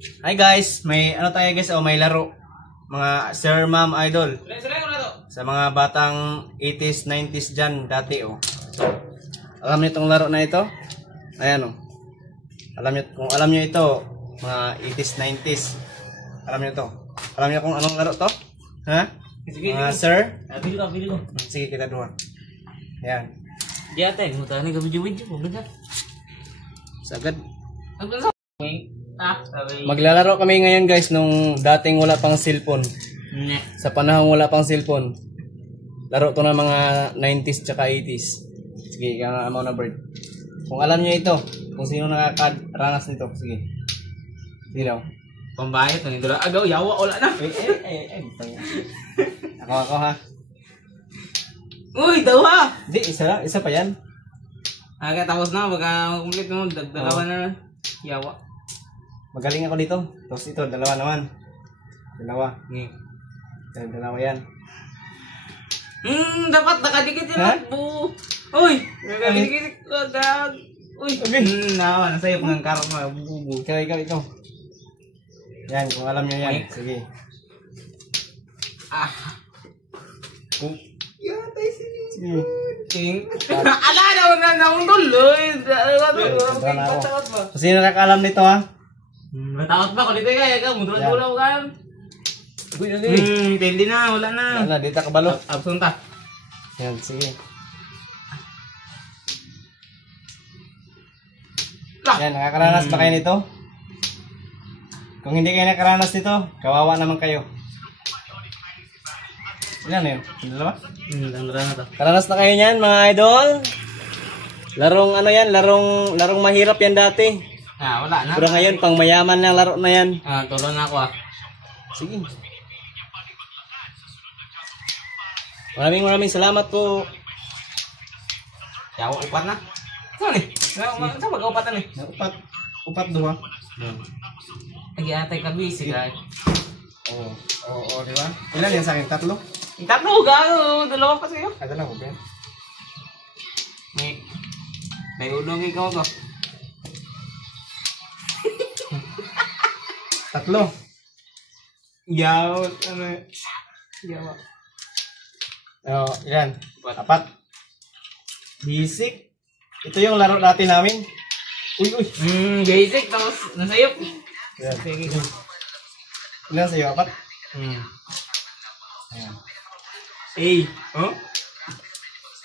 Hi guys, may ano tayo guys, may laro. Mga Sir Ma'am Idol. Sa mga batang 80s, 90s dyan dati Alam niyo itong laro na ito? Ayan kung alam niyo ito, mga 80s, 90s. Alam niyo to. Alam niyo kung anong laro to? Ha? Mga sir? Bili ko. Sige, kita dua. Ayan. Di ate, muta na video-video ko. Sagad. Sabi. Maglalaro kami ngayon guys nung dating wala pang cellphone. Sa panahong wala pang cellphone. Laro to ng mga 90s tsaka 80s. Sige, kaya nga na bird. Kung alam niyo ito, kung sino nakakaranas nito, sige. Sige daw. Pambayad ng dola agaw yawa wala na. Ako ha. Uy, dawa. Di, isa pa yan. Aga tapos na baka complete mo dalawa na. Yawa. Magaling ako dito. Tapos ito, dalawa naman. Dalawa. Dalawa yan. Dapat nakadikit yan. Uy, nakadikit ko dag. Uy. Nawa, nasa'yo ng karma. Bubu. Ikaw. Yan, kung alam nyo yan. Sige. Yatay sinisipon. Ala na naunduloy. Sino nakakalam nito ha? Matawat ba ko dito kaya mudula ka. Hindi na, wala na. Wala na, dito ka balo. Absunta. Yan, sige. Yan, nakakaranas ba kayo nito? Kung hindi kayo nakaranas nito, kawawa naman kayo. Ilan na yun? Dalawa? Dalawa na to. Karanas na kayo niyan, mga idol. Larong ano yan, larong mahirap yan dati. Wala na. Pero ngayon, pang mayaman na laro na yan. Tulo na ako Sige. Maraming salamat po. Yawa, upat na. Saan eh? Saan mag-upat na eh? Upat doha. Lagi atay ka busy guys. Oo, di ba? Ilan yan sa akin? Tatlo? Tatlo gago, dalawa pa sa'yo. Dalawa ko ba? May ulong ikaw ko. Tatlo. Yawa. Ilan? Apat. Basic. Ito yung laro dati namin. Uy. Basic, tapos nasayop. Sige. Ilan sa'yo? Apat? Ayan.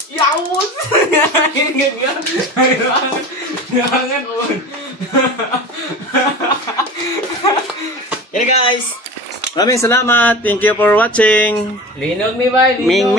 Yawos! Gangan mo. Okay guys. Maraming salamat. Thank you for watching. Linog mi ba? Ming.